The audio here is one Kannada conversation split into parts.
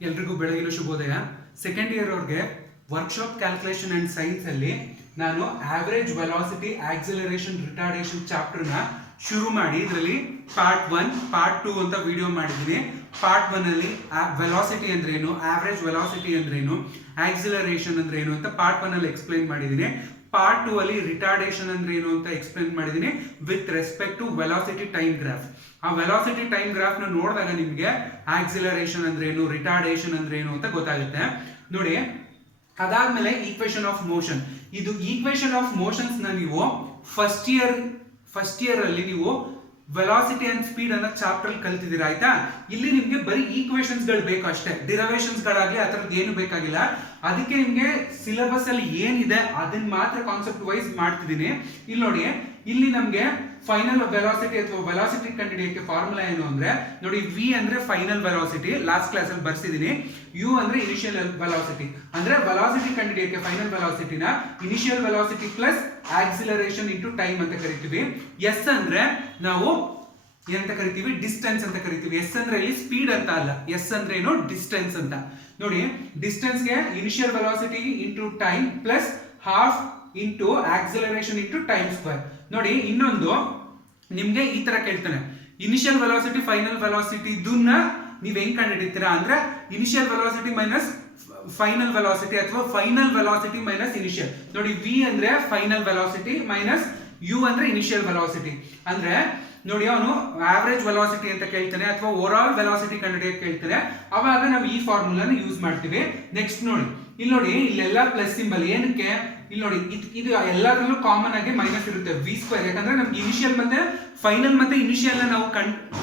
ಎಲ್ರಿಗೂ ಬೆಳಗಿನ ಶುಭೋದಯ. ಸೆಕೆಂಡ್ ಇಯರ್ ಅವ್ರಿಗೆ ವರ್ಕ್ಶಾಪ್ ಕ್ಯಾಲ್ಕುಲೇಷನ್ ಅಂಡ್ ಸೈನ್ಸ್ ಅಲ್ಲಿ ನಾನು ಆವರೇಜ್ ವೆಲಾಸಿಟಿ ಆಕ್ಸಿಲರೇಷನ್ ರಿಟಾರ್ಡೇಷನ್ ಚಾಪ್ಟರ್ನ ಶುರು ಮಾಡಿ ಇದರಲ್ಲಿ ಪಾರ್ಟ್ 1 ಪಾರ್ಟ್ 2 ಅಂತ ವಿಡಿಯೋ ಮಾಡಿದ್ದೀನಿ. ಪಾರ್ಟ್ 1 ಅಲ್ಲಿ ವೆಲಾಸಿಟಿ ಅಂದ್ರೆ ಏನು, ಆವರೇಜ್ ವೆಲಾಸಿಟಿ ಅಂದ್ರೆ ಏನು, ಆಕ್ಸಿಲರೇಷನ್ ಅಂದ್ರೆ ಏನು ಅಂತ ಪಾರ್ಟ್ 1 ಅಲ್ಲಿ ಎಕ್ಸ್ಪ್ಲೈನ್ ಮಾಡಿದ್ದೀನಿ. ಪಾರ್ಟ್ 2 ಅಲ್ಲಿ ರಿಟಾರ್ಡೇಷನ್ ಅಂದ್ರೆ ಏನು ಅಂತ ಎಕ್ಸ್ಪ್ಲೈನ್ ಮಾಡಿದ್ದೀನಿ with respect to velocity time graph. ಆ ವೆಲಾಸಿಟಿ ಟೈಮ್ ಗ್ರಾಫ್ ನ ನೋಡಿದಾಗ ನಿಮಗೆ ಆಕ್ಸಿಲರೇಷನ್ ಅಂದ್ರೆ ಏನು, ರಿಟಾರ್ಡೇಷನ್ ಅಂದ್ರೆ ಏನು ಅಂತ ಗೊತ್ತಾಗುತ್ತೆ ನೋಡಿ. ಅದಾದ್ಮೇಲೆ ಈಕ್ವೇಶನ್ ಆಫ್ ಮೋಷನ್. ಇದು ಈಕ್ವೇಶನ್ ಆಫ್ ಮೋಷನ್ಸ್ ನ ನೀವು ಫಸ್ಟ್ ಇಯರ್ ಅಲ್ಲಿ ನೀವು ವೆಲಾಸಿಟಿ ಅಂಡ್ ಸ್ಪೀಡ್ ಅನ್ನೋ ಚಾಪ್ಟರ್ ಅಲ್ಲಿ ಕಲ್ತಿದ್ದೀರಾ ಆಯ್ತಾ. ಇಲ್ಲಿ ನಿಮ್ಗೆ ಬರೀ ಈಕ್ವೇಶನ್ಸ್ ಗಳು ಬೇಕು ಅಷ್ಟೇ, ಡಿರವೇಶನ್ಸ್ ಗಳಾಗ್ಲಿ ಆ ತರದ್ದು ಏನು ಬೇಕಾಗಿಲ್ಲ. ಅದಕ್ಕೆ ನಿಮ್ಗೆ ಸಿಲೆಬಸ್ ಅಲ್ಲಿ ಏನಿದೆ ಅದನ್ನ ಮಾತ್ರ ಕಾನ್ಸೆಪ್ಟ್ ವೈಸ್ ಮಾಡ್ತಿದ್ದೀನಿ. ಇಲ್ಲಿ ನೋಡಿ, ಇಲ್ಲಿ ನಮ್ಗೆ ಫೈನಲ್ ವೆಲಾಸಿಟಿ ಅಥವಾ ವೆಲಾಸಿಟಿ ಕಂಡುಹಿಡಿಯಕ್ಕೆ ಫಾರ್ಮುಲಾ ಏನು ಅಂದ್ರೆ ನೋಡಿ, ವಿ ಅಂದ್ರೆ ಫೈನಲ್ ವೆಲಾಸಿಟಿ, ಲಾಸ್ಟ್ ಕ್ಲಾಸ್ ಅಲ್ಲಿ ಬರ್ಸಿದೀನಿ. ಯು ಅಂದ್ರೆ ಇನಿಷಿಯಲ್ ವೆಲಾಸಿಟಿ. ಅಂದ್ರೆ ವೆಲಾಸಿಟಿ ಕಂಡುಹಿಡಿಯಕ್ಕೆ ಫೈನಲ್ ವೆಲಾಸಿಟಿನ initial velocity plus acceleration into time ಅಂತ ಕರಿತೀವಿ. ಎಸ್ ಅಂದ್ರೆ ನಾವು ಏನಂತ ಕರಿತೀವಿ, ಡಿಸ್ಟೆನ್ಸ್ ಅಂತ ಕರಿತೀವಿ. ಎಸ್ ಅಂದ್ರೆ ಇಲ್ಲಿ ಸ್ಪೀಡ್ ಅಂತ ಅಲ್ಲ, ಎಸ್ ಅಂದ್ರೆ ಏನು, ಡಿಸ್ಟೆನ್ಸ್ ಅಂತ. ನೋಡಿ, ಡಿಸ್ಟೆನ್ಸ್ಗೆ initial velocity into time plus half into acceleration into time square. ನೋಡಿ, ಇನ್ನೊಂದು ನಿಮ್ಗೆ ಈ ತರ ಕೇಳ್ತಾನೆ, ಇನಿಷಿಯಲ್ ವೆಲಾಸಿಟಿ ಫೈನಲ್ ವೆಲಾಸಿಟಿ ಇದನ್ನ ನೀವ್ ಹೆಂಗ್ ಕಂಡುಹಿಡಿತೀರಾ ಅಂದ್ರೆ initial velocity minus final velocity ಅಥವಾ ಫೈನಲ್ ವೆಲಾಸಿಟಿ ಮೈನಸ್ ಇನಿಷಿಯಲ್. ನೋಡಿ, ವಿ ಅಂದ್ರೆ ಫೈನಲ್ ವೆಲಾಸಿಟಿ ಮೈನಸ್ ಯು ಅಂದ್ರೆ ಇನಿಷಿಯಲ್ ವೆಲಾಸಿಟಿ. ಅಂದ್ರೆ ನೋಡಿ, ಅವನು ಆವರೇಜ್ ವೆಲಾಸಿಟಿ ಅಂತ ಕೇಳ್ತಾನೆ ಅಥವಾ ಓವರ್ ಆಲ್ ವೆಲಾಸಿಟಿ ಕಂಡುಹಿಡಿಯಕ್ಕೆ ಕೇಳ್ತಾನೆ, ಅವಾಗ ನಾವು ಈ ಫಾರ್ಮುಲಾನ ಯೂಸ್ ಮಾಡ್ತೀವಿ. ನೆಕ್ಸ್ಟ್ ನೋಡಿ, ಇಲ್ಲಿ ನೋಡಿ, ಇಲ್ಲೆಲ್ಲ ಪ್ಲಸ್ ಸಿಂಬಲ್ ಏನಕ್ಕೆ, ಇಲ್ಲಿ ನೋಡಿ, ಇದು ಎಲ್ಲದರಲ್ಲೂ ಕಾಮನ್ ಆಗಿ ಮೈನಸ್ ಇರುತ್ತೆ, ವಿ ಸ್ಕ್ವೇರ್. ಯಾಕಂದ್ರೆ ನಮ್ಗೆ ಇನಿಷಿಯಲ್ ಮತ್ತೆ ಫೈನಲ್ ಮತ್ತೆ ಇನಿಷಿಯಲ್ ನಾವು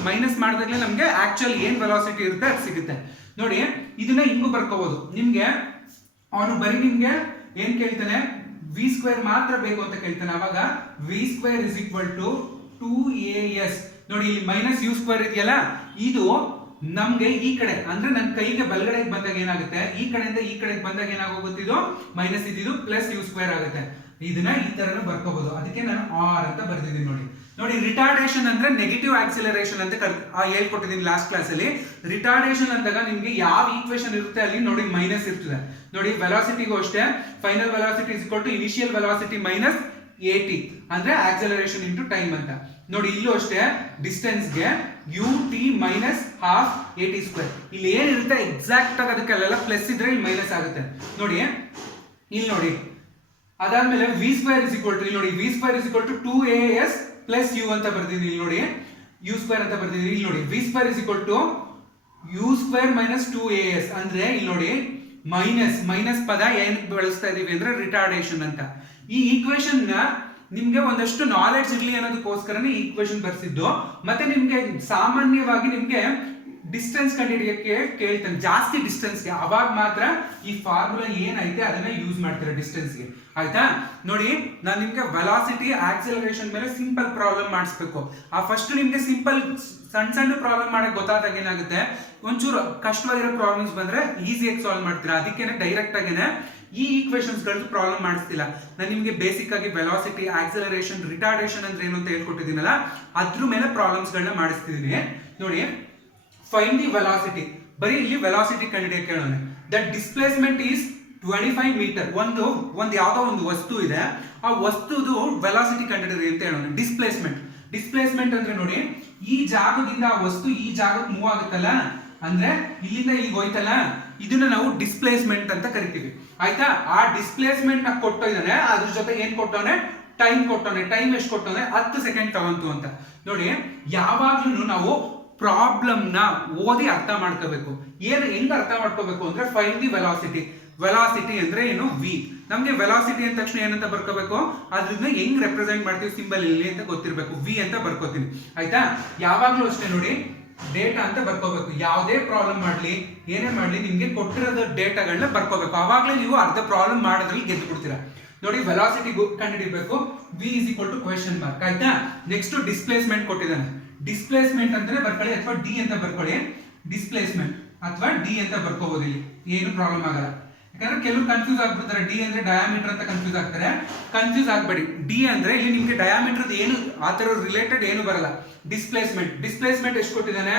ಮೈನಸ್ ಮಾಡಿದಾಗಲೇ ನಮ್ಗೆ ಆಕ್ಚುಲ್ ಏನ್ ವೆಲಾಸಿಟಿ ಇರುತ್ತೆ ಅದು ಸಿಗುತ್ತೆ. ನೋಡಿ, ಇದನ್ನ ಹಿಂಗೂ ಬರ್ಕೋಬಹುದು. ನಿಮ್ಗೆ ಅವನು ಬರೀ ನಿಮ್ಗೆ ಏನ್ ಕೇಳ್ತಾನೆ, ವಿ ಸ್ಕ್ವೇರ್ ಮಾತ್ರ ಬೇಕು ಅಂತ ಕೇಳ್ತಾನೆ. ಅವಾಗ V square is equal to 2as. ನೋಡಿ, ಇಲ್ಲಿ ಮೈನಸ್ ಯು ಸ್ಕ್ವೇರ್ ಇದೆಯಲ್ಲ, ಇದು ನಮ್ಗೆ ಈ ಕಡೆ ಅಂದ್ರೆ ನನ್ನ ಕೈಗೆ ಬಲಗಡೆಗೆ ಬಂದಾಗ ಏನಾಗುತ್ತೆ, ಈ ಕಡೆಯಿಂದ ಈ ಕಡೆಗೆ ಬಂದಾಗ ಏನಾಗೋಗುತ್ತೆ, ಇದು ಮೈನಸ್ ಇದ್ದು ಪ್ಲಸ್ ಯು ಸ್ಕ್ವೇರ್ ಆಗುತ್ತೆ. ಇದನ್ನ ಈ ತರನು ಬರ್ಕೋಬಹುದು, ಅದಕ್ಕೆ ನಾನು ಆರ್ ಅಂತ ಬರ್ದಿದ್ದೀನಿ. ನೋಡಿ ನೋಡಿ, ರಿಟಾರ್ಡೇಷನ್ ಅಂದ್ರೆ ನೆಗೆಟಿವ್ ಆಕ್ಸಿಲರೇಷನ್ ಅಂತ ಹೇಳ್ಕೊಟ್ಟಿದ್ದೀನಿ ಲಾಸ್ಟ್ ಕ್ಲಾಸ್ ಅಲ್ಲಿ. ರಿಟಾರ್ಡೇಷನ್ ಅಂದಾಗ ನಿಮ್ಗೆ ಯಾವ ಈಕ್ವೇಶನ್ ಇರುತ್ತೆ ಅಲ್ಲಿ ನೋಡಿ ಮೈನಸ್ ಇರ್ತದೆ. ನೋಡಿ, ವೆಲಾಸಿಟಿಗೂ ಅಷ್ಟೇ, final velocity is equal to initial velocity minus AT ಅಂದ್ರೆ ಆಕ್ಸಿಲರೇಷನ್ ಇಂಟು ಟೈಮ್ ಅಂತ. ನೋಡಿ, ಇಲ್ಲೂ ಅಷ್ಟೇ, ಡಿಸ್ಟೆನ್ಸ್ಗೆ ut minus half AT square. ಇಲ್ಲಿ ಏನಿರುತ್ತೆ ಎಕ್ಸಾಕ್ಟ್ ಆಗಿ ಅದಕ್ಕೆಲ್ಲ ಪ್ಲಸ್ ಇದ್ರೆ ಇಲ್ಲಿ ಮೈನಸ್ ಆಗುತ್ತೆ. ನೋಡಿ, ಇಲ್ಲಿ ನೋಡಿ, ಅದಾದ್ಮೇಲೆ V square is equal to, ಇಲ್ಲಿ ನೋಡಿ, V square is equal to 2as plus U ಅಂತ ಬರ್ದಿದ್ದೀನಿ. ಇಲ್ಲಿ ನೋಡಿ, ಯು ಸ್ಕ್ವೇರ್ ಅಂತ ಬರ್ದಿದ್ದೀನಿ. ಇಲ್ಲಿ ನೋಡಿ, V square is equal to U square minus 2as ಅಂದ್ರೆ ಇಲ್ಲಿ ನೋಡಿ, ಮೈನಸ್ ಪದ ಏನಕ್ಕೆ ಬಳಸ್ತಾ ಇದೀವಿ ಅಂದ್ರೆ ರಿಟಾರ್ಡೇಷನ್ ಅಂತ. ಈ ಈಕ್ವೇಶನ್ ನ ನಿಮ್ಗೆ ಒಂದಷ್ಟು ನಾಲೆಡ್ಜ್ ಇರ್ಲಿ ಅನ್ನೋದಕ್ಕೋಸ್ಕರನೇ ಈ ಈಕ್ವೇಶನ್ ಬರ್ಸಿದ್ದು. ಮತ್ತೆ ನಿಮ್ಗೆ ಸಾಮಾನ್ಯವಾಗಿ ನಿಮ್ಗೆ ಡಿಸ್ಟೆನ್ಸ್ ಕಂಡುಹಿಡಿಯಕ್ಕೆ ಕೇಳ್ತಾನೆ, ಜಾಸ್ತಿ ಡಿಸ್ಟೆನ್ಸ್ಗೆ, ಅವಾಗ ಮಾತ್ರ ಈ ಫಾರ್ಮುಲಾ ಏನೈತೆ ಅದನ್ನ ಯೂಸ್ ಮಾಡ್ತಾರೆ ಡಿಸ್ಟೆನ್ಸ್ಗೆ, ಆಯ್ತಾ. ನೋಡಿ, ನಾನು ನಿಮ್ಗೆ ವೆಲಾಸಿಟಿ ಆಕ್ಸಿಲರೇಷನ್ ಮೇಲೆ ಸಿಂಪಲ್ ಪ್ರಾಬ್ಲಮ್ ಮಾಡಿಸ್ಬೇಕು. ಆ ಫಸ್ಟ್ ನಿಮ್ಗೆ ಸಿಂಪಲ್ ಸಣ್ಣ ಪ್ರಾಬ್ಲಮ್ ಮಾಡಕ್ ಗೊತ್ತಾದಾಗ ಏನಾಗುತ್ತೆ, ಒಂಚೂರು ಕಷ್ಟವಾಗಿರೋ ಪ್ರಾಬ್ಲಮ್ಸ್ ಬಂದ್ರೆ ಈಸಿಯಾಗಿ ಸಾಲ್ವ್ ಮಾಡ್ತೀರಾ. ಅದಕ್ಕೇನೆ ಡೈರೆಕ್ಟ್ ಆಗೇನೆ ಈ ಈಕ್ವೇಶನ್ಸ್ ಗಳು ಪ್ರಾಬ್ಲಮ್ ಮಾಡಿಸ್ತಿಲ್ಲ. ನಾನು ನಿಮ್ಗೆ ಬೇಸಿಕ್ ಆಗಿ ವೆಲಾಸಿಟಿ ಆಕ್ಸಿಲರೇಷನ್ ರಿಟಾರ್ಡೇಷನ್ ಅಂದ್ರೆ ಏನು ಅಂತ ಹೇಳ್ಕೊಟ್ಟಿದ್ದೀನಲ್ಲ, ಅದ್ರ ಮೇಲೆ ಪ್ರಾಬ್ಲಮ್ಸ್ ಗಳನ್ನ ಮಾಡಿಸ್ತಿದ್ದೀನಿ. ನೋಡಿ, ಫೈಂಡ್ ದಿ ವೆಲಾಸಿಟಿ, ಬರೀ ಇಲ್ಲಿ ವೆಲಾಸಿಟಿ ಕಂಡುಹಿಡಿಯಕ್ಕೆ ಕೇಳೋಣ. That displacement is 25 metre. ಒಂದು ಯಾವ್ದೋ ಒಂದು ವಸ್ತು ಇದೆ, ಆ ವಸ್ತುದು ವೆಲಾಸಿಟಿ ಕಂಡುಹಿಡಿಯಿರಿ ಅಂತ ಹೇಳೋಣ. ಡಿಸ್ಪ್ಲೇಸ್ಮೆಂಟ್ ಅಂದ್ರೆ ನೋಡಿ, ಈ ಜಾಗದಿಂದ ಆ ವಸ್ತು ಈ ಜಾಗಕ್ಕೆ ಮೂವ್ ಆಗುತ್ತಲ್ಲ, ಅಂದ್ರೆ ಇಲ್ಲಿಂದ ಇಲ್ಲಿಗೆ ಹೋಯ್ತಲ್ಲ, ಇದನ್ನ ನಾವು ಡಿಸ್ಪ್ಲೇಸ್ಮೆಂಟ್ ಅಂತ ಕರಿತೀವಿ, ಆಯ್ತಾ. ಆ ಡಿಸ್ಪ್ಲೇಸ್ಮೆಂಟ್ ನ ಕೊಟ್ಟಿದ್ದಾನೆ, ಅದ್ರ ಜೊತೆ ಏನ್ ಕೊಟ್ಟವನೆ, ಟೈಮ್ ಕೊಟ್ಟವನೆ. ಟೈಮ್ ಎಷ್ಟು ಕೊಟ್ಟವನೆ, 10 ಸೆಕೆಂಡ್ ತಗೊಂತು ಅಂತ. ನೋಡಿ, ಯಾವಾಗ್ಲೂ ನಾವು ಪ್ರಾಬ್ಲಮ್ ನ ಓದಿ ಅರ್ಥ ಮಾಡ್ಕೋಬೇಕು. ಹೆಂಗ್ ಅರ್ಥ ಮಾಡ್ಕೋಬೇಕು ಅಂದ್ರೆ, ಫೈಂಡ್ ದಿ ವೆಲಾಸಿಟಿ. ವೆಲಾಸಿಟಿ ಅಂದ್ರೆ ಏನು, ವಿ. ನಮ್ಗೆ ವೆಲಾಸಿಟಿ ಅಂದ ತಕ್ಷಣ ಏನಂತ ಬರ್ಕೋಬೇಕು, ಅದನ್ನ ಹೆಂಗ್ ರೆಪ್ರೆಸೆಂಟ್ ಮಾಡ್ತೀವಿ ಸಿಂಬಲ್ ಇಲ್ಲಿ ಅಂತ ಗೊತ್ತಿರ್ಬೇಕು. ವಿ ಅಂತ ಬರ್ಕೋತೀನಿ, ಆಯ್ತಾ. ಯಾವಾಗ್ಲೂ ಅಷ್ಟೇ ನೋಡಿ, ಡೇಟಾ ಅಂತ ಬರ್ಕೋಬೇಕು. ಯಾವುದೇ ಪ್ರಾಬ್ಲಮ್ ಮಾಡ್ಲಿ ಏನೇ ಮಾಡ್ಲಿ ನಿಮ್ಗೆ ಕೊಟ್ಟಿರೋದು ಡೇಟಾಗಳನ್ನ ಬರ್ಕೋಬೇಕು. ಅವಾಗಲೇ ನೀವು ಅರ್ಧ ಪ್ರಾಬ್ಲಮ್ ಮಾಡೋದ್ರಲ್ಲಿ ಗೆದ್ದು ಬಿಡ್ತೀರಾ. ನೋಡಿ, ವೆಲಾಸಿಟಿ ಕಂಡುಹಿಡಿಬೇಕು, V is equal to question mark, ಆಯ್ತಾ. ನೆಕ್ಸ್ಟ್ ಡಿಸ್ಪ್ಲೇಸ್ಮೆಂಟ್ ಕೊಟ್ಟಿದ್ದಾನೆ. ಡಿಸ್ಪ್ಲೇಸ್ಮೆಂಟ್ ಅಂದ್ರೆ ಬರ್ಕೊಳ್ಳಿ, ಅಥವಾ ಡಿ ಅಂತ ಬರ್ಕೊಳ್ಳಿ. ಡಿಸ್ಪ್ಲೇಸ್ಮೆಂಟ್ ಅಥವಾ ಡಿ ಅಂತ ಬರ್ಕೋಬಹುದು, ಇಲ್ಲಿ ಏನು ಪ್ರಾಬ್ಲಮ್ ಆಗಲ್ಲ. ಯಾಕಂದ್ರೆ ಕೆಲವರು ಕನ್ಫ್ಯೂಸ್ ಆಗ್ಬಿಡ್ತಾರೆ, ಡಿ ಅಂದ್ರೆ ಡಯಾಮೀಟರ್ ಅಂತ ಕನ್ಫ್ಯೂಸ್ ಆಗ್ತಾರೆ. ಕನ್ಫ್ಯೂಸ್ ಆಗ್ಬೇಡಿ. ಡಿ ಅಂದ್ರೆ ಇಲ್ಲಿ ನಿಮ್ಗೆ ಡಯಾಮೀಟರ್ ಏನು ಆ ತರ ರಿಲೇಟೆಡ್ ಏನು ಬರಲ್ಲ. ಡಿಸ್ಪ್ಲೇಸ್ಮೆಂಟ್ ಎಷ್ಟು ಕೊಟ್ಟಿದ್ದಾನೆ,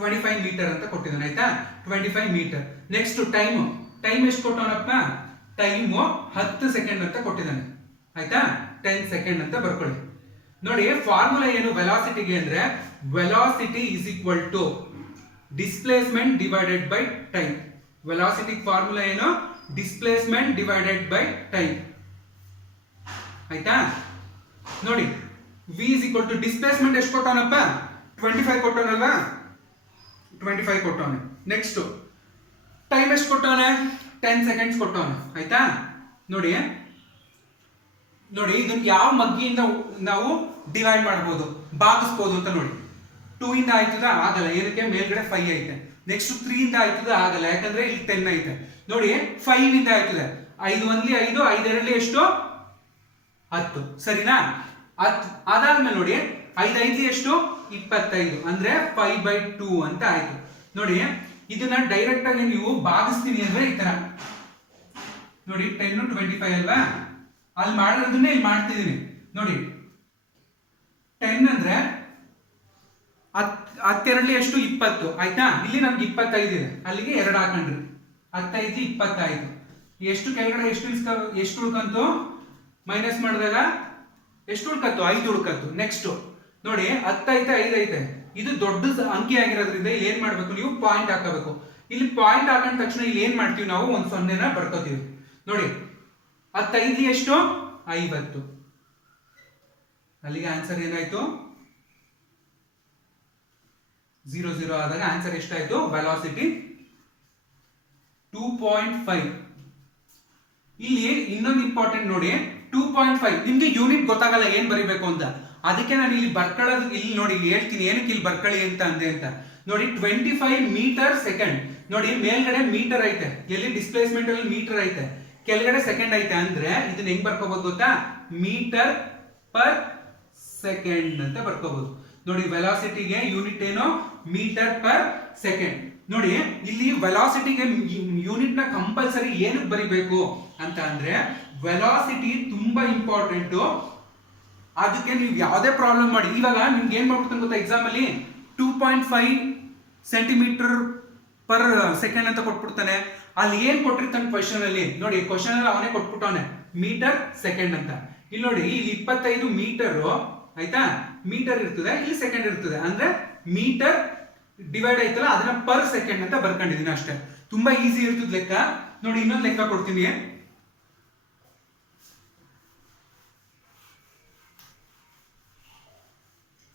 25 ಮೀಟರ್ ಅಂತ ಕೊಟ್ಟಿದ್ದಾನೆ ಆಯ್ತಾ 25 ಮೀಟರ್. ನೆಕ್ಸ್ಟ್ ಟೈಮ್ ಎಷ್ಟು ಕೊಟ್ಟವನಪ್ಪ, ಟೈಮು 10 ಸೆಕೆಂಡ್ ಅಂತ ಕೊಟ್ಟಿದ್ದಾನೆ ಆಯ್ತಾ 10 ಸೆಕೆಂಡ್ ಅಂತ ಬರ್ಕೊಳ್ಳಿ. ನೋಡಿ ಫಾರ್ಮುಲಾ ಏನು ವೆಲಾಸಿಟಿಗೆ ಅಂದ್ರೆ velocity is equal to displacement divided by time. Velocity formula ಏನು, ಡಿಸ್ಪ್ಲೇಸ್ಮೆಂಟ್ ಡಿವೈಡೆಡ್ ಬೈ ಟೈಮ್ ಆಯ್ತಾ. ನೋಡಿ v is equal to displacement ಎಷ್ಟು ಕೊಟ್ಟವನಪ್ಪ 25 ಕೊಟ್ಟವನಲ್ವಾ 25 ಕೊಟ್ಟವನೆ. ನೆಕ್ಸ್ಟ್ ಟೈಮ್ ಎಷ್ಟು ಕೊಟ್ಟವನೆ 10 ಸೆಕೆಂಡ್ಸ್ ಕೊಟ್ಟವನೆ ಆಯ್ತಾ. ನೋಡಿ ಇದನ್ನ ಯಾವ ಮಗ್ಗಿಯಿಂದ ನಾವು ಡಿವೈಡ್ ಮಾಡ್ಬೋದು ಭಾಗಿಸ್ಬೋದು ಅಂತ ನೋಡಿ. 2 ಇಂದ ಆಯ್ತದ ಆಗಲ್ಲ, ಏನಕ್ಕೆ ಮೇಲ್ಗಡೆ 5 ಐತೆ. ನೆಕ್ಸ್ಟ್ 3 ಇಂದ ಆಯ್ತದ ಆಗಲ್ಲ, ಯಾಕಂದ್ರೆ ಇಲ್ಲಿ 10 ಐತೆ. ನೋಡಿ 5 ಇಂದ ಆಯ್ತದೆ, 5 ಒಂದ್ಲಿ 5, 5 ಎರಡ್ಲಿ ಎಷ್ಟು 10 ಸರಿನಾ. ಅದಾದ್ಮೇಲೆ ನೋಡಿ 5 5 ಎಷ್ಟು 25 ಅಂದ್ರೆ 5/2 ಅಂತ ಆಯ್ತು. ನೋಡಿ ಇದನ್ನ ಡೈರೆಕ್ಟ್ ಆಗಿ ನೀವು ಭಾಗಿಸ್ತೀನಿ ಅಂದ್ರೆ ಈ ತರ ನೋಡಿ 10 25 ಅಲ್ವಾ, ಅಲ್ಲಿ ಮಾಡಿರೋದನ್ನೇ ಇಲ್ಲಿ ಮಾಡ್ತಿದ್ದೀನಿ. ನೋಡಿ 10 ಅಂದ್ರೆ 10 ಎಷ್ಟು 20 ಆಯ್ತಾ. ಇಲ್ಲಿ ನಮ್ಗೆ 25 ಇದೆ, ಅಲ್ಲಿಗೆ 2 ಹಾಕೊಂಡ್ರಿ 15 25. ಎಷ್ಟು ಕೆಳಗಡೆ ಎಷ್ಟು ಉಳ್ಕಂತು ಮೈನಸ್ ಮಾಡಿದಾಗ ಎಷ್ಟು ಉಳ್ಕತ್ತು 5 ಉಳ್ಕತ್ತು. ನೆಕ್ಸ್ಟ್ ನೋಡಿ 10 ಐತೆ 5 ಐತೆ, ಇದು ದೊಡ್ಡ ಅಂಕಿ ಆಗಿರೋದ್ರಿಂದ ಇಲ್ಲಿ ಏನ್ ಮಾಡ್ಬೇಕು ನೀವು ಪಾಯಿಂಟ್ ಹಾಕಬೇಕು. ಇಲ್ಲಿ ಪಾಯಿಂಟ್ ಹಾಕೊಂಡ ತಕ್ಷಣ ಇಲ್ಲಿ ಏನ್ ಮಾಡ್ತೀವಿ ನಾವು ಒಂದು 0ನ ಬರ್ಕೋತೀವಿ. ನೋಡಿ 15 ಎಷ್ಟು 50, ಅಲ್ಲಿಗೆ ಆನ್ಸರ್ ಏನಾಯ್ತು 0 0 ಆದಾಗ ಆನ್ಸರ್ ಎಷ್ಟಾಯ್ತು ವೆಲಾಸಿಟಿ 2.5. ಇಲ್ಲಿ ಇನ್ನೊಂದು ಇಂಪಾರ್ಟೆಂಟ್ ನೋಡಿ 2.5 ನಿಮ್ಗೆ ಯೂನಿಟ್ ಗೊತ್ತಾಗಲ್ಲ ಏನ್ ಬರಿಬೇಕು ಅಂತ, ಅದಕ್ಕೆ ನಾನು ಇಲ್ಲಿ ಬರ್ಕೊಳ್ಳೋದು ಇಲ್ಲಿ ನೋಡಿ ಹೇಳ್ತೀನಿ ಏನಕ್ಕೆ ಇಲ್ಲಿ ಬರ್ಕೊಳ್ಳಿ ಅಂತ ಅಂದೆ ಅಂತ. ನೋಡಿ 25 ಮೀಟರ್ ಸೆಕೆಂಡ್. ನೋಡಿ ಮೇಲ್ಗಡೆ ಮೀಟರ್ ಐತೆ, ಎಲ್ಲಿ ಡಿಸ್ಪ್ಲೇಸ್ಮೆಂಟ್ ಅಲ್ಲಿ ಮೀಟರ್ ಐತೆ, ಕೆಳಗಡೆ ಸೆಕೆಂಡ್ ಐತೆ. ಅಂದ್ರೆ ಇದನ್ನ ಹೆಂಗ್ ಬರ್ಕೋಬಹುದು ಗೊತ್ತಾ, ಮೀಟರ್ ಪರ್ ಸೆಕೆಂಡ್ ಅಂತ ಬರ್ಕೋಬಹುದು. ನೋಡಿ ವೆಲಾಸಿಟಿಗೆ ಯೂನಿಟ್ ಏನು ಮೀಟರ್ ಪರ್ ಸೆಕೆಂಡ್. ನೋಡಿ ಇಲ್ಲಿ ವೆಲಾಸಿಟಿಗೆ ಯೂನಿಟ್ ನ ಕಂಪಲ್ಸರಿ ಏನಕ್ಕೆ ಬರಿಬೇಕು ಅಂತ ಅಂದ್ರೆ ವೆಲಾಸಿಟಿ ತುಂಬಾ ಇಂಪಾರ್ಟೆಂಟ್. ಅದಕ್ಕೆ ನೀವು ಯಾವುದೇ ಪ್ರಾಬ್ಲಮ್ ಮಾಡಿ, ಇವಾಗ ನಿಮ್ಗೆ ಏನ್ ಮಾಡ್ಬಿಡ್ತಾನೆ ಗೊತ್ತಾ ಎಕ್ಸಾಮ್ ಅಲ್ಲಿ 2.5 ಸೆಂಟಿಮೀಟರ್ ಪರ್ ಸೆಕೆಂಡ್ ಅಂತ ಕೊಟ್ಬಿಡ್ತಾನೆ. ಅಲ್ಲಿ ಏನ್ ಕೊಟ್ಟಿರ್ತಾನೆ ಕ್ವಶನ್ ಅಲ್ಲಿ, ನೋಡಿ ಕ್ವಶನ್ ಅಲ್ಲಿ ಅವನೇ ಕೊಟ್ಬಿಟ್ಟವನೆ ಮೀಟರ್ ಸೆಕೆಂಡ್ ಅಂತ. ಇಲ್ಲಿ ನೋಡಿ ಇಲ್ಲಿ 25 ಮೀಟರ್ ಆಯ್ತಾ, ಮೀಟರ್ ಇರ್ತದೆ, ಇಲ್ಲಿ ಸೆಕೆಂಡ್ ಇರ್ತದೆ. ಅಂದ್ರೆ ಮೀಟರ್ ಡಿವೈಡ್ ಆಯ್ತಲ್ಲ ಅದನ್ನ ಪರ್ ಸೆಕೆಂಡ್ ಅಂತ ಬರ್ಕೊಂಡಿದೀನಿ ಅಷ್ಟೇ. ತುಂಬಾ ಈಸಿ ಇರ್ತದೆ ಲೆಕ್ಕ. ನೋಡಿ ಇನ್ನೊಂದು ಲೆಕ್ಕ ಕೊಡ್ತೀನಿ.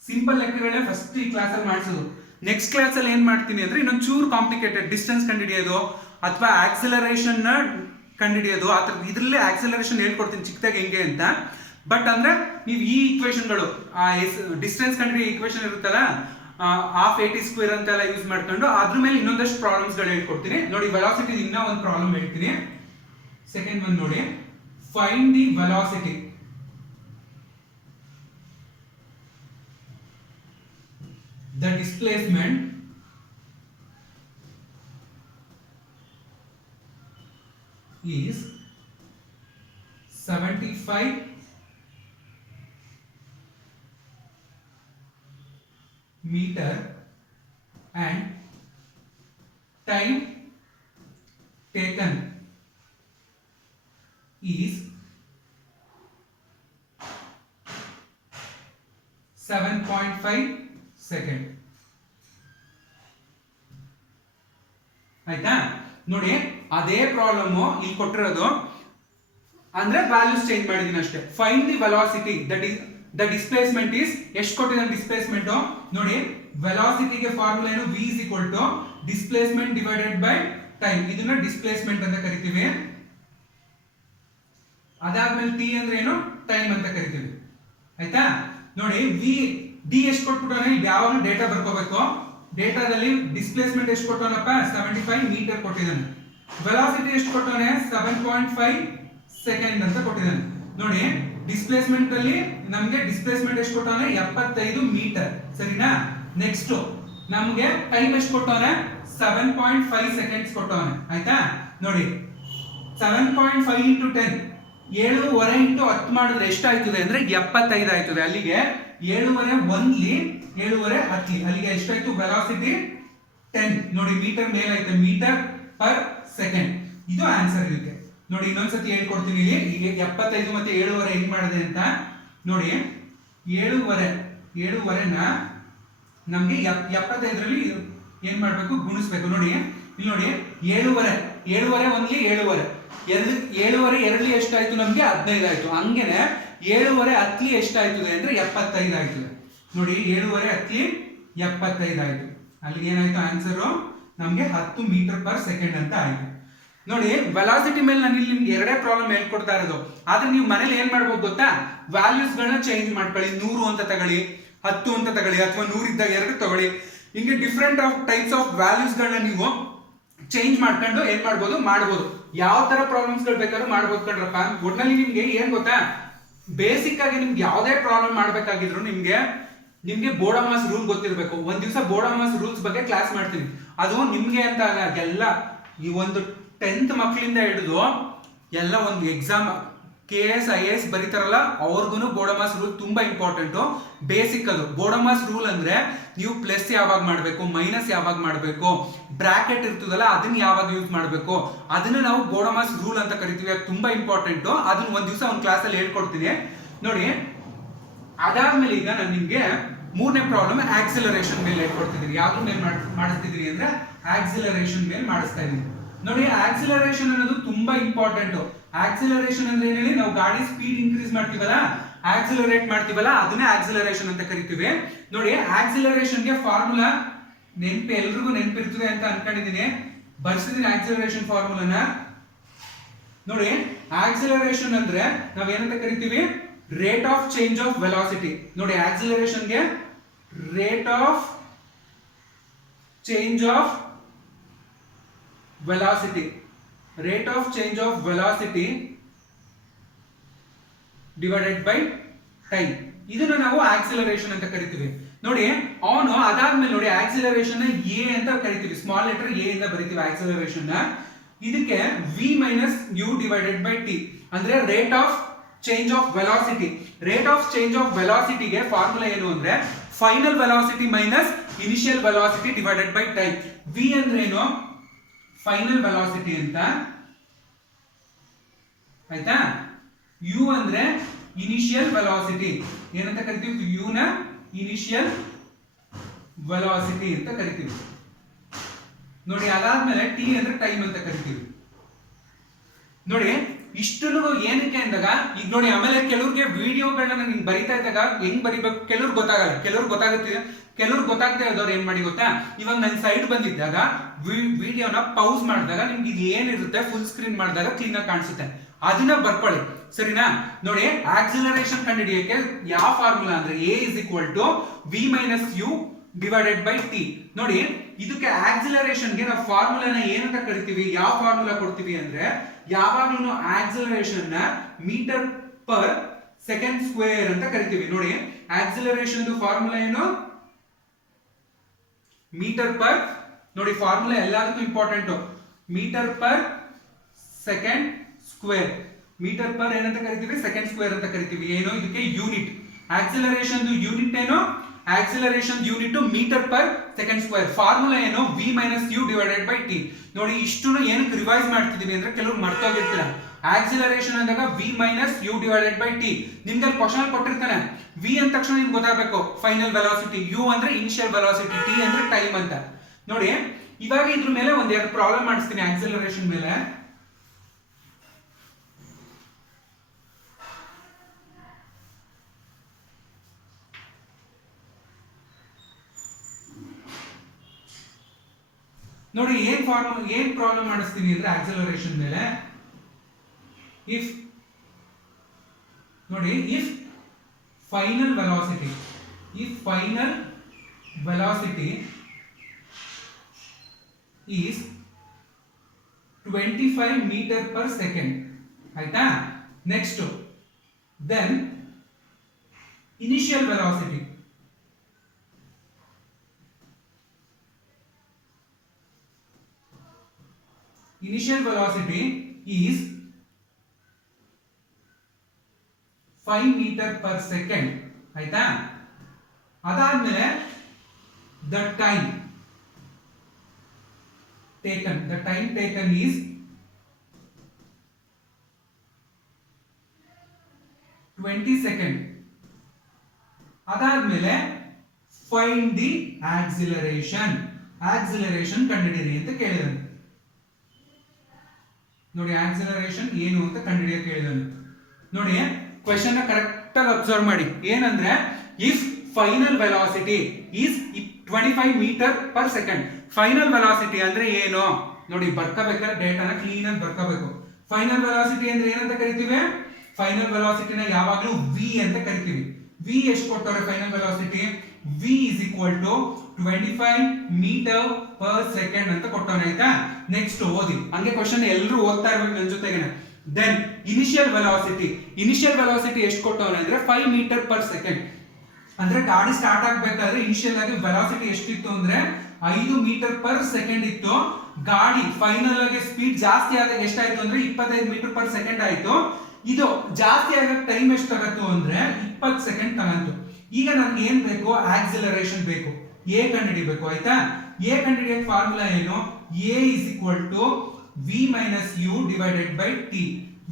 ಸಿಂಪಲ್ ಲೆಕ್ಕಗಳೇ ಫಸ್ಟ್ ಈ ಕ್ಲಾಸ್ ಅಲ್ಲಿ ಮಾಡಿಸೋದು. ನೆಕ್ಸ್ಟ್ ಕ್ಲಾಸ್ ಅಲ್ಲಿ ಏನ್ ಮಾಡ್ತೀನಿ ಅಂದ್ರೆ ಇನ್ನೊಂದು ಚೂರು ಕಾಂಪ್ಲಿಕೇಟೆಡ್, ಡಿಸ್ಟೆನ್ಸ್ ಕಂಡುಹಿಡಿಯೋದು ಅಥವಾ ಆಕ್ಸಿಲರೇಷನ್ ನ ಕಂಡುಹಿಡಿಯೋದು ಆ ಥರ. ಇದ್ರಲ್ಲೇ ಆಕ್ಸಿಲರೇಷನ್ ಹೇಳ್ಕೊಡ್ತೀನಿ ಚಿಕ್ಕದಾಗಿ ಹೆಂಗೆ ಅಂತ. ಬಟ್ ಅಂದ್ರೆ ನೀವು ಈ ಈಕ್ವೇಶನ್ಗಳು ಡಿಸ್ಟೆನ್ಸ್ ಕಂಡುಹಿಡಿಯೋ ಈಕ್ವೇಶನ್ ಇರುತ್ತಲ್ಲ ಹಾಫ್ AT² ಅಂತೆಲ್ಲ ಯೂಸ್ ಮಾಡ್ಕೊಂಡು ಅದ್ರ ಮೇಲೆ ಇನ್ನೊಂದಷ್ಟು ಪ್ರಾಬ್ಲಮ್ಸ್ ಗಳು ಹೇಳ್ಕೊಡ್ತೀನಿ. ನೋಡಿ ವೆಲಾಸಿಟಿ ಇನ್ನೂ ಒಂದು ಪ್ರಾಬ್ಲಮ್ ಹೇಳ್ತೀನಿ. ಸೆಕೆಂಡ್ ಒನ್ ನೋಡಿ, find the velocity the displacement is 75 meter and time taken is 7.5 second ಆಯ್ತಾ. ನೋಡಿ ಅದೇ ಪ್ರಾಬ್ಲಮ್ ಇಲ್ಲಿ ಕೊಟ್ಟಿರೋದು, ಅಂದ್ರೆ ವ್ಯಾಲ್ಯೂಸ್ ಚೇಂಜ್ ಮಾಡಿದೀನಿ ಅಷ್ಟೇ. Find the velocity that is the displacement is ಎಷ್ಟು ಕೊಟ್ಟಿದ್ದಾನೆ ಡಿಸ್ಪ್ಲೇಸ್ಮೆಂಟ್. ನೋಡಿ ವೆಲಾಸಿಟಿಗೆ ಫಾರ್ಮುಲಾ ಏನು v is equal to displacement divided by time. ಇದನ್ನ ಡಿಸ್ಪ್ಲೇಸ್ಮೆಂಟ್ ಅಂತ ಕರಿತೀವಿ. ಅದಾದ್ಮೇಲೆ t ಅಂದ್ರೆ ಏನು ಟೈಮ್ ಅಂತ ಕರಿತೀವಿ ಆಯ್ತಾ. ನೋಡಿ d ಎಷ್ಟು ಕೊಟ್ಬಿಟ್ಟವನೆ, ಯಾವಾಗ ಡೇಟಾ ಬರ್ಕೋಬೇಕು. ಡೇಟಾದಲ್ಲಿ ಡಿಸ್ಪ್ಲೇಸ್ಮೆಂಟ್ ಎಷ್ಟು ಕೊಟ್ಟವನಪ್ಪ 75 ಮೀಟರ್ ಕೊಟ್ಟಿದ್ದಾನೆ. ವೆಲಾಸಿಟಿ ಎಷ್ಟು ಕೊಟ್ಟವನೆ 7.5 ಸೆಕೆಂಡ್ ಅಂತ ಕೊಟ್ಟಿದ್ದಾನೆ. ನೋಡಿ ಡಿಸ್ಪ್ಲೇಸ್ಮೆಂಟ್ ಅಲ್ಲಿ ನಮಗೆ ಡಿಸ್ಪ್ಲೇಸ್ಮೆಂಟ್ ಎಷ್ಟು ಕೊಟ್ಟವನೆ 75 ಮೀಟರ್ ಸರಿನಾ. ನೆಕ್ಸ್ಟ್ ನಮಗೆ ಟೈಮ್ ಎಷ್ಟು ಕೊಟ್ಟವನೆ 7.5 ಸೆಕೆಂಡ್ಸ್ ಕೊಟ್ಟವನೆ ಆಯ್ತಾ. ನೋಡಿ 7.5 into 10 7.5 into 10 ಮಾಡಿದ್ರೆ ಎಷ್ಟಾಯ್ತದೆ ಅಂದ್ರೆ 75 ಆಯ್ತದೆ. ಅಲ್ಲಿಗೆ 7.5 ಒಂದ್ಲಿ 7.5 ಹತ್ಲಿ, ಅಲ್ಲಿಗೆ ಎಷ್ಟಾಯ್ತು ವೆಲಾಸಿಟಿ 10 ನೋಡಿ ಮೀಟರ್ ಮೇಲೆ ಐತೆ ಮೀಟರ್ ಪರ್ ಸೆಕೆಂಡ್ ಇದು ಆನ್ಸರ್ ಇದಕ್ಕೆ ನೋಡಿ ಇನ್ನೊಂದ್ಸತಿ ಹೇಳ್ಕೊಡ್ತೀನಿ ಇಲ್ಲಿ ಈಗ 75 ಮತ್ತೆ 7.5 ಹೆಂಗ್ ಮಾಡಿದೆ ಅಂತ ನೋಡಿ 7.5ನ ನಮ್ಗೆ 75ರಲ್ಲಿ ಏನ್ ಮಾಡ್ಬೇಕು ಗುಣಿಸ್ಬೇಕು ನೋಡಿ ಇಲ್ಲಿ ನೋಡಿ 7.5 ಒಂದ್ಲಿ 7.5 7.5 ಎರಡ್ಲಿ ಎಷ್ಟಾಯ್ತು ನಮ್ಗೆ 15 ಆಯ್ತು ಹಂಗೇನೆ 7.5 ಹತ್ಲಿ ಎಷ್ಟಾಯ್ತದೆ ಅಂದ್ರೆ 75 ಆಯ್ತದೆ ನೋಡಿ 7.5 ಹತ್ಲಿ 75 ಆಯ್ತು ಅಲ್ಲಿಗೆ ಏನಾಯ್ತು ಆನ್ಸರ್ ನಮ್ಗೆ 10 ಮೀಟರ್ ಪರ್ ಸೆಕೆಂಡ್ ಅಂತ ಆಯ್ತು ನೋಡಿ ವೆಲಾಸಿಟಿ ಮೇಲೆ ನಾನು ಇಲ್ಲಿ ನಿಮ್ಗೆ ಎರಡೇ ಪ್ರಾಬ್ಲಮ್ ಹೇಳ್ಕೊಡ್ತಾ ಇರೋದು ಆದ್ರೆ ನೀವು ಮನೇಲಿ ಏನ್ ಮಾಡ್ಬೋದು ಗೊತ್ತಾ ವ್ಯಾಲ್ಯೂಸ್ ಗಳನ್ನ ಚೇಂಜ್ ಮಾಡ್ಕೊಳ್ಳಿ 100 ಅಂತ ತಗೊಳ್ಳಿ 10 ಅಂತ ತಗೊಳ್ಳಿ ಅಥವಾ 100 ಇದ್ದಾಗ 2 ತಗೊಳ್ಳಿ ಹಿಂಗೆ different of types of values ಗಳನ್ನ ನೀವು ಚೇಂಜ್ ಮಾಡ್ಕೊಂಡು ಏನ್ ಮಾಡ್ಬೋದು ಯಾವ ತರ ಪ್ರಾಬ್ಲಮ್ಸ್ ಗಳು ಬೇಕಾದ್ರೂ ಮಾಡ್ಬೋದು ಕಣ್ರಪ್ಪ ಒಟ್ನಲ್ಲಿ ನಿಮ್ಗೆ ಏನ್ ಗೊತ್ತಾ ಬೇಸಿಕ್ ಆಗಿ ನಿಮ್ಗೆ ಯಾವ್ದೇ ಪ್ರಾಬ್ಲಮ್ ಮಾಡ್ಬೇಕಾಗಿದ್ರು ನಿಮ್ಗೆ ಬೋಡಾಮಾಸ್ ರೂಲ್ ಗೊತ್ತಿರಬೇಕು ಒಂದ್ ದಿವಸ ಬೋಡಾಮಾಸ್ ರೂಲ್ಸ್ ಬಗ್ಗೆ ಕ್ಲಾಸ್ ಮಾಡ್ತೀನಿ ಅದು ನಿಮ್ಗೆ ಅಂತ ಅಲ್ಲ ಎಲ್ಲ ಈ ಒಂದು 10th ಮಕ್ಕಳಿಂದ ಹಿಡಿದು ಎಲ್ಲ ಒಂದು ಎಕ್ಸಾಮ್ KS IAS ಬರೀತಾರಲ್ಲ ಅವ್ರಿಗೂ ಬೋಡಾಮಾಸ್ ರೂಲ್ ತುಂಬಾ ಇಂಪಾರ್ಟೆಂಟ್ ಬೇಸಿಕ್ ಅದು ಬೋಡಾಮಾಸ್ ರೂಲ್ ಅಂದ್ರೆ ನೀವು ಪ್ಲಸ್ ಯಾವಾಗ ಮಾಡಬೇಕು ಮೈನಸ್ ಯಾವಾಗ ಮಾಡಬೇಕು ಬ್ರಾಕೆಟ್ ಇರ್ತದಲ್ಲ ಅದನ್ನ ಯಾವಾಗ ಯೂಸ್ ಮಾಡಬೇಕು ಅದನ್ನ ನಾವು ಬೋಡಾಮಾಸ್ ರೂಲ್ ಅಂತ ಕರಿತೀವಿ ಅದು ತುಂಬಾ ಇಂಪಾರ್ಟೆಂಟ್ ಅದನ್ನ ಒಂದ್ ದಿವಸ ಒಂದು ಕ್ಲಾಸಲ್ಲಿ ಹೇಳ್ಕೊಡ್ತೀನಿ ನೋಡಿ ಅದಾದ್ಮೇಲೆ ಈಗ ನಾನು ನಿಮ್ಗೆ ಮೂರನೇ ಪ್ರಾಬ್ಲಮ್ ಆಕ್ಸಿಲರೇಷನ್ ಮೇಲೆ ಹೇಳ್ಕೊಡ್ತಿದ್ದೀನಿ ಯಾವ್ದ್ರ ಮೇಲೆ ಮಾಡಿಸ್ತಿದ್ದೀನಿ ಅಂದ್ರೆ ಆಕ್ಸಿಲರೇಷನ್ ಮೇಲೆ ಮಾಡಿಸ್ತಾ ಇದ್ದೀನಿ ನೋಡಿ ಆಕ್ಸಿಲರೇಷನ್ ಅನ್ನೋದು ತುಂಬಾ ಇಂಪಾರ್ಟೆಂಟ್ ಆಕ್ಸಿಲರೇಷನ್ ಅಂದ್ರೆ ಏನ್ ಹೇಳಿ ನಾವು ಗಾಡಿ ಸ್ಪೀಡ್ ಇನ್ಕ್ರೀಸ್ ಮಾಡ್ತೀವಲ್ಲ ಆಕ್ಸಿಲರೇಟ್ ಮಾಡ್ತೀವಲ್ಲ ಅದನ್ನೇ ಆಕ್ಸಿಲರೇಷನ್ ಅಂತ ಕರಿತೀವಿ ನೋಡಿ ಆಕ್ಸಿಲರೇಷನ್ ಗೆ ಫಾರ್ಮುಲಾ ಎಲ್ರಿಗೂ ನೆನಪಿರ್ತದೆ ಅಂತ ಅನ್ಕೊಂಡಿದ್ದೀನಿ ಬರ್ಸಿದೀನಿ ಆಕ್ಸಿಲರೇಷನ್ ಫಾರ್ಮುಲಾನ ನೋಡಿ ಆಕ್ಸಿಲರೇಷನ್ ಅಂದ್ರೆ ನಾವ್ ಏನಂತ ಕರಿತೀವಿ rate of change of velocity ನೋಡಿ ಆಕ್ಸಿಲರೇಷನ್ ಗೆ rate of change of velocity rate of change of velocity divided by time ಇದನ್ನ ನಾವು ಆಕ್ಸಿಲರೇಷನ್ ಅಂತ ಕರಿತೀವಿ ನೋಡಿ ಅವನು ಅದಾದ್ಮೇಲೆ ನೋಡಿ ಆಕ್ಸಿಲರೇಷನ್ ನ ಎ ಅಂತ ಕರಿತೀವಿ ಸ್ಮಾಲ್ ಲೆಟರ್ ಎ ಇಂದ ಬರಿತೀವಿ ಆಕ್ಸಿಲರೇಷನ್ ನ ಇದಕ್ಕೆ v minus u divided by t ಅಂದ್ರೆ rate of change of velocity rate of change of velocity ಗೆ ಫಾರ್ಮುಲಾ ಏನು ಅಂದ್ರೆ final velocity minus initial velocity divided by time v ಅಂದ್ರೆ ಏನು ಫೈನಲ್ ವೆಲಾಸಿಟಿ ಅಂತ ಆಯ್ತಾ u ಅಂದ್ರೆ ಇನಿಷಿಯಲ್ ವೆಲಾಸಿಟಿ ಏನಂತ ಕರಿತೀವಿ u ನ ಇನಿಷಿಯಲ್ ವೆಲಾಸಿಟಿ ಅಂತ ಕರಿತೀವಿ ನೋಡಿ ಅದಾದ್ಮೇಲೆ t ಅಂದ್ರೆ ಟೈಮ್ ಅಂತ ಕರಿತೀವಿ ನೋಡಿ ಇಷ್ಟನ್ನು ಏನಕ್ಕೆ ಅಂದಾಗ ಈಗ ನೋಡಿ ಆಮೇಲೆ ಕೆಲವ್ರಿಗೆ ವಿಡಿಯೋಗಳನ್ನ ನಾನು ಬರಿತಾ ಇದ್ದಾಗ ಹೆಂಗ್ ಬರಿಬೇಕು ಕೆಲವ್ರಿಗೆ ಗೊತ್ತಾಗಲ್ಲ ಕೆಲವ್ರಿಗೆ ಗೊತ್ತಾಗುತ್ತೆ ಕೆಲವ್ರಿಗೆ ಗೊತ್ತಾಗದೆ ಇರೋರು ಏನ್ ಮಾಡಿ ಗೊತ್ತಾ ಇವಾಗ ನನ್ನ ಸೈಡ್ ಬಂದಿದ್ದಾಗ ವಿಡಿಯೋನ ಪೌಸ್ ಮಾಡಿದಾಗ ನಿಮ್ಗೆ ಇದು ಏನಿರುತ್ತೆ ಫುಲ್ ಸ್ಕ್ರೀನ್ ಮಾಡಿದಾಗ ಕ್ಲೀನ್ ಆಗಿ ಕಾಣಿಸುತ್ತೆ ಅದನ್ನ ಬರ್ಕೊಳ್ಳಿ ಸರಿನಾ ನೋಡಿ ಆಕ್ಸಿಲರೇಷನ್ ಕಂಡುಹಿಡಿಯಕ್ಕೆ ಯಾವ ಫಾರ್ಮುಲಾ ಅಂದ್ರೆ a is equal to v minus u divided by t ನೋಡಿ ಇದಕ್ಕೆ ಆಕ್ಸಿಲರೇಷನ್ ಗೆ ನಾವು ಫಾರ್ಮುಲಾನ ಏನಂತ ಕರಿತೀವಿ ಯಾವ ಫಾರ್ಮುಲಾ ಕೊಡ್ತೀವಿ ಅಂದ್ರೆ ಯಾವಾಗಲೂ ಆಕ್ಸಿಲರೇಷನ್ ನ ಮೀಟರ್ ಪರ್ ಸೆಕೆಂಡ್ ಸ್ಕ್ವೇರ್ ಅಂತ ಕರಿತೀವಿ ನೋಡಿ ಆಕ್ಸಿಲರೇಷನ್ ಫಾರ್ಮುಲಾ ಏನು ಮೀಟರ್ ಪರ್ ನೋಡಿ ಫಾರ್ಮುಲಾ ಎಲ್ಲದಕ್ಕೂ important metre per second square metre per ಏನಂತ ಕರಿತೀವಿ ಸೆಕೆಂಡ್ ಸ್ಕ್ವೇರ್ ಅಂತ ಕರಿತೀವಿ ಏನು ಇದಕ್ಕೆ ಯೂನಿಟ್ ಆಕ್ಸಿಲರೇಷನ್ ಯೂನಿಟ್ ಏನು acceleration unit metre per second square formula ಏನು v minus u divided by t ನೋಡಿ ಇಷ್ಟನ್ನು ಏನಕ್ಕೆ ರಿವೈಸ್ ಮಾಡ್ತಿದೀವಿ ಅಂದ್ರೆ ಕೆಲವರು ಮರ್ತೋಗಿರ್ತೀರ ಆಕ್ಸಿಲರೇಷನ್ ಅಂದಾಗ v minus u divided by t ನಿಮ್ಗೆ ಕ್ವಶನ್ ಕೊಟ್ಟಿರ್ತಾನೆ v ಅಂದ ತಕ್ಷಣ ನಿಮ್ಗೆ ಗೊತ್ತಾಗಬೇಕು ಫೈನಲ್ ವೆಲಾಸಿಟಿ u ಅಂದ್ರೆ ಇನಿಷಿಯಲ್ ವೆಲಾಸಿಟಿ t ಅಂದ್ರೆ ಟೈಮ್ ಅಂತ ನೋಡಿ ಇವಾಗ ಇದ್ರ ಮೇಲೆ ಒಂದೆರಡು ಪ್ರಾಬ್ಲಮ್ ಮಾಡಿಸ್ತೀನಿ ಆಕ್ಸಿಲರೇಷನ್ ಮೇಲೆ ನೋಡಿ ಏನ್ ಪ್ರಾಬ್ಲಮ್ ಮಾಡಿಸ್ತೀನಿ ಅಂದ್ರೆ ಆಕ್ಸಿಲರೇಷನ್ ಮೇಲೆ ಇಫ್ ನೋಡಿ if final velocity is 25 meter per second ಆಯ್ತಾ next then initial velocity is 5 meter per second ಆಯ್ತಾ ಅದಾದ್ಮೇಲೆ the time taken, the time taken is 20 seconds. ಅದಾದ್ಮೇಲೆ ಫೈಂಡ್ ದಿ ಆಕ್ಸಿಲರೇಷನ್, ಆಕ್ಸಿಲರೇಷನ್ ಕಂಡುಹಿಡಿಯಿರಿ ಅಂತ ಕೇಳಿದಾನೆ. ನೋಡಿ ಆಕ್ಸಿಲರೇಷನ್ ಏನು ಅಂತ ಕಂಡುಹಿಡಿಯಕ್ಕೆ ಹೇಳಿದಾನೆ. ನೋಡಿ ಕ್ವೆಶ್ಚನ್ ಕರೆಕ್ಟ್ ಆಗಿ ಅಬ್ಸರ್ವ್ ಮಾಡಿ. ಏನಂದ್ರೆ if final velocity is 25 metre per second. Final velocity ಅಂದ್ರೆ ಏನು ನೋಡಿ, ಬರ್ಕೋಬೇಕಾದ್ರೆ ಡೇಟಾನ ಕ್ಲೀನ್ ಆಗಿ ಬರ್ಕೋಬೇಕು. ಫೈನಲ್ ವೆಲಾಸಿಟಿ ಅಂದ್ರೆ ಏನಂತ ಕರಿತೀವಿ? ಫೈನಲ್ ವೆಲಾಸಿಟಿನ ಯಾವಾಗಲೂ ವಿ ಅಂತ ಕರಿತೀವಿ. ವಿ ಎಷ್ಟು ಕೊಟ್ಟವ್ರೆ final velocity? V is equal to 25 metre per second ಅಂತ ಕೊಟ್ಟವನೆ. ಆಯ್ತಾ, ನೆಕ್ಸ್ಟ್ ಓದಿ. ಹಂಗೆ ಕ್ವಶನ್ ಎಲ್ಲರೂ ಓದ್ತಾ ಇರ್ಬೇಕು ನನ್ನ ಜೊತೆಗೇನೆ. Then initial velocity, initial velocity ಎಷ್ಟು ಕೊಟ್ಟವನೆ ಅಂದ್ರೆ 5 ಮೀಟರ್ ಪರ್ ಸೆಕೆಂಡ್. ಅಂದ್ರೆ ಗಾಡಿ ಸ್ಟಾರ್ಟ್ ಆಗ್ಬೇಕಾದ್ರೆ ಇನಿಷಿಯಲ್ ಆಗಿ ವೆಲಾಸಿಟಿ ಎಷ್ಟಿತ್ತು ಅಂದ್ರೆ 5 ಮೀಟರ್ ಪರ್ ಸೆಕೆಂಡ್ ಇತ್ತು. ಗಾಡಿ ಫೈನಲ್ ಆಗಿ ಸ್ಪೀಡ್ ಜಾಸ್ತಿ ಆದಾಗ ಎಷ್ಟಾಯ್ತು ಅಂದ್ರೆ 25 ಮೀಟರ್ ಪರ್ ಸೆಕೆಂಡ್ ಆಯ್ತು. ಇದು ಜಾಸ್ತಿ ಆಗ ಟೈಮ್ ಎಷ್ಟು ತಗತ್ತು ಅಂದ್ರೆ 20 ಸೆಕೆಂಡ್ ತಗಂತು. ಈಗ ನನ್ಗೆ ಏನ್ ಬೇಕು? ಆಕ್ಸಿಲರೇಷನ್ ಬೇಕು, ಎ ಕಂಡುಹಿಡಿಬೇಕು. ಆಯ್ತಾ, ಎ ಕಂಡುಹಿಡಿಯಕ್ಕೆ ಫಾರ್ಮುಲಾ ಏನು? A is equal to V minus U divided by T.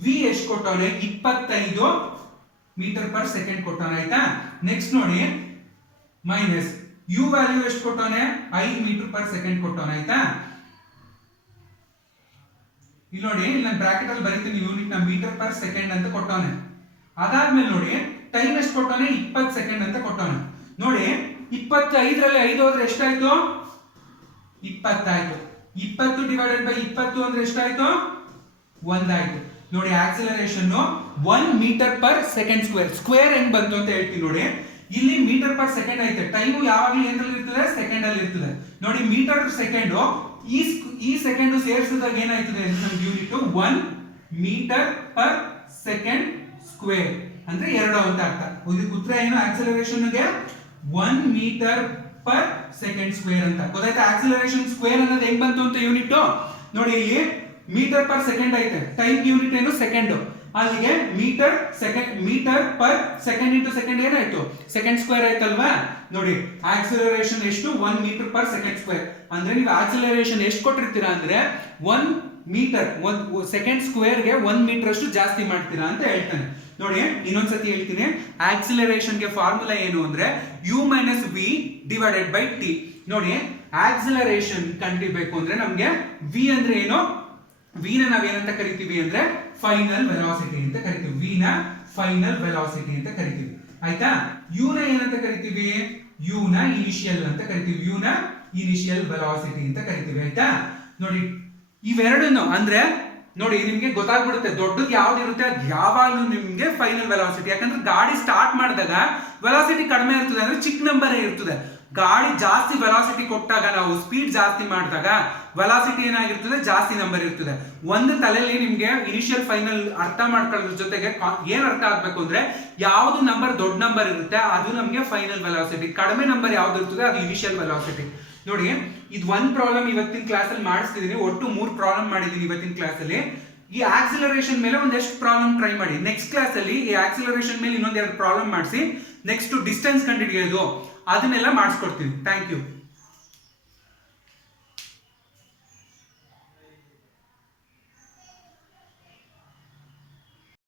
V ಎಷ್ಟು ಕೊಟ್ಟವನೆ? 25 ಮೀಟರ್ ಪರ್ ಸೆಕೆಂಡ್ ಕೊಟ್ಟವನೆ. ಆಯ್ತಾ, ನೆಕ್ಸ್ಟ್ ನೋಡಿ ಮೈನಸ್ ಯು ವ್ಯಾಲ್ಯೂ ಎಷ್ಟು ಕೊಟ್ಟವನೆ? 5 ಮೀಟರ್ ಪರ್ ಸೆಕೆಂಡ್ ಕೊಟ್ಟವನೆ. ಆಯ್ತಾ, ಇಲ್ಲಿ ನೋಡಿ, ನಾನು ಬ್ರಾಕೆಟ್ ಅಲ್ಲಿ ಬರೀತೀನಿ, ಯೂನಿಟ್ ನ ಮೀಟರ್ ಪರ್ ಸೆಕೆಂಡ್ ಅಂತ ಕೊಟ್ಟವನೆ. ಅದಾದ್ಮೇಲೆ ನೋಡಿ ಟೈಮ್ ಎಷ್ಟು ಕೊಟ್ಟವನೆ? 20 ಸೆಕೆಂಡ್ ಅಂತ ಕೊಟ್ಟವನೆ. ನೋಡಿ 25ರಲ್ಲಿ 5 ಹೋದ್ರೆ ಎಷ್ಟಾಯ್ತು? 20 ಆಯ್ತು. 20 ಡಿವೈಡೆಡ್ ಬೈ 20 ಅಂದ್ರೆ ಎಷ್ಟಾಯ್ತು? 1 ಆಯ್ತು. ನೋಡಿ acceleration 1 metre per second square. Square ಹೆಂಗ್ ಬಂತು ಅಂತ ಹೇಳ್ತೀನಿ ನೋಡಿ. ಇಲ್ಲಿ ಮೀಟರ್ ಪರ್ ಸೆಕೆಂಡ್ ಐತೆ, ಟೈಮ್ ಯಾವಾಗಲೂ ಏನ್ರಲ್ಲಿ ಇರ್ತದೆ? ಸೆಕೆಂಡ್ ಅಲ್ಲಿ ಇರ್ತದೆ. ನೋಡಿ ಮೀಟರ್ ಸೆಕೆಂಡ್ ಈ ಸೆಕೆಂಡ್ ಸೇರಿಸಿದಾಗ ಏನಾಯ್ತದೆ ನಮ್ಗೆ unit? 1 metre per second square ಅಂದ್ರೆ 2 ಅಂತ ಅರ್ಥ. ಇದಕ್ಕೆ ಉತ್ತರ ಏನು? ಆಕ್ಸಿಲರೇಷನ್ಗೆ 1 ಮೀಟರ್ ಪರ್ ಸೆಕೆಂಡ್ ಸ್ಕ್ವೇರ್ ಅಂತ. ಗೊತ್ತಾಯ್ತಾ? ಆಕ್ಸಿಲರೇಷನ್ ಸ್ಕ್ವೇರ್ ಅನ್ನೋದು ಹೆಂಗ್ ಬಂತು ಅಂತ ಯೂನಿಟ್ ನೋಡಿ. ಇಲ್ಲಿ ಮೀಟರ್ ಪರ್ ಸೆಕೆಂಡ್ ಐತೆ, ಟೈಮ್ ಯೂನಿಟ್ ಏನು? ಸೆಕೆಂಡ್. ಅಲ್ಲಿಗೆ metre per second into second ಏನಾಯ್ತು? ಸೆಕೆಂಡ್ ಸ್ಕ್ವೇರ್ ಆಯ್ತಲ್ವಾ? ನೋಡಿ ಆಕ್ಸಿಲರೇಷನ್ ಎಷ್ಟು? 1 ಮೀಟರ್ ಪರ್ ಸೆಕೆಂಡ್ ಸ್ಕ್ವೇರ್. ಅಂದ್ರೆ ನೀವು ಆಕ್ಸಿಲರೇಷನ್ ಎಷ್ಟು ಕೊಟ್ಟಿರ್ತೀರಾ ಅಂದ್ರೆ 1 ಮೀಟರ್ ಸೆಕೆಂಡ್ ಸ್ಕ್ವೇರ್ಗೆ 1 ಮೀಟರ್ ಅಷ್ಟು ಜಾಸ್ತಿ ಮಾಡ್ತೀರಾ ಅಂತ ಹೇಳ್ತಾನೆ. ನೋಡಿ ಇನ್ನೊಂದ್ಸತಿ ಹೇಳ್ತೀನಿ. ಆಕ್ಸಿಲರೇಷನ್ಗೆ ಫಾರ್ಮುಲಾ ಏನು ಅಂದ್ರೆ U minus V divided by T. ನೋಡಿ ಆಕ್ಸಿಲರೇಷನ್ ಕಂಡುಹಿಡಿಯಬೇಕು ಅಂದ್ರೆ ನಮ್ಗೆ ವಿ ಅಂದ್ರೆ ಏನು? ವಿ ನ ನಾವೇನಂತ ಕರಿತೀವಿ ಅಂದ್ರೆ ಫೈನಲ್ ವೆಲಾಸಿಟಿ ಅಂತ ಕರಿತೀವಿ. ವಿ ನ ಫೈನಲ್ ವೆಲಾಸಿಟಿ ಅಂತ ಕರಿತೀವಿ. ಆಯ್ತಾ, ಯು ನ ಏನಂತ ಕರಿತೀವಿ? ಯು ನ ಇನಿಷಿಯಲ್ ಅಂತ ಕರಿತೀವಿ. ಯು ನ ಇನಿಷಿಯಲ್ ವೆಲಾಸಿಟಿ ಅಂತ ಕರಿತೀವಿ. ಆಯ್ತಾ, ನೋಡಿ ಇವೆರಡನ್ನು ಅಂದ್ರೆ ನೋಡಿ ನಿಮ್ಗೆ ಗೊತ್ತಾಗ್ಬಿಡುತ್ತೆ ದೊಡ್ಡದು ಯಾವ್ದು ಇರುತ್ತೆ ಅದು ಯಾವಾಗಲೂ ನಿಮ್ಗೆ ಫೈನಲ್ ವೆಲಾಸಿಟಿ. ಯಾಕಂದ್ರೆ ಗಾಡಿ ಸ್ಟಾರ್ಟ್ ಮಾಡಿದಾಗ ವೆಲಾಸಿಟಿ ಕಡಿಮೆ ಇರ್ತದೆ ಅಂದ್ರೆ ಚಿಕ್ಕ ನಂಬರ್ ಇರ್ತದೆ. ಗಾಡಿ ಜಾಸ್ತಿ ವೆಲಾಸಿಟಿ ಕೊಟ್ಟಾಗ, ನಾವು ಸ್ಪೀಡ್ ಜಾಸ್ತಿ ಮಾಡಿದಾಗ ವೆಲಾಸಿಟಿ ಏನಾಗಿರ್ತದೆ? ಜಾಸ್ತಿ ನಂಬರ್ ಇರ್ತದೆ. ಒಂದು ತಲೆಯಲ್ಲಿ ನಿಮ್ಗೆ ಇನಿಷಿಯಲ್ ಫೈನಲ್ ಅರ್ಥ ಮಾಡ್ಕೊಳ್ಳೋದ್ರ ಜೊತೆಗೆ ಏನ್ ಅರ್ಥ ಆಗ್ಬೇಕು ಅಂದ್ರೆ ಯಾವ್ದು ನಂಬರ್ ದೊಡ್ಡ ನಂಬರ್ ಇರುತ್ತೆ ಅದು ನಮ್ಗೆ ಫೈನಲ್ ವೆಲಾಸಿಟಿ, ಕಡಿಮೆ ನಂಬರ್ ಯಾವ್ದು ಇರ್ತದೆ ಅದು ಇನಿಷಿಯಲ್ ವೆಲಾಸಿಟಿ. ನೋಡಿ ಇದು ಒಂದು ಪ್ರಾಬ್ಲಮ್ ಇವತ್ತಿನ ಕ್ಲಾಸ್ ಅಲ್ಲಿ ಮಾಡಿಸ್ತಿದೀನಿ. ಒಟ್ಟು 3 ಪ್ರಾಬ್ಲಮ್ ಮಾಡಿದೀನಿ ಇವತ್ತಿನ ಕ್ಲಾಸ್ ಅಲ್ಲಿ. ಈ ಆಕ್ಸಿಲರೇಷನ್ ಮೇಲೆ ಒಂದೆಷ್ಟು ಪ್ರಾಬ್ಲಮ್ ಟ್ರೈ ಮಾಡಿ. ನೆಕ್ಸ್ಟ್ ಕ್ಲಾಸ್ ಅಲ್ಲಿ ಈ ಆಕ್ಸಿಲರೇಷನ್ ಮೇಲೆ ಇನ್ನೊಂದೆರಡು ಪ್ರಾಬ್ಲಮ್ ಮಾಡಿಸಿ ನೆಕ್ಸ್ಟ್ ಡಿಸ್ಟೆನ್ಸ್ ಕಂಡುಹಿಡಿಯೋದು ಅದನ್ನೆಲ್ಲ ಮಾಡಿಸ್ಕೊಡ್ತೀನಿ. Thank you.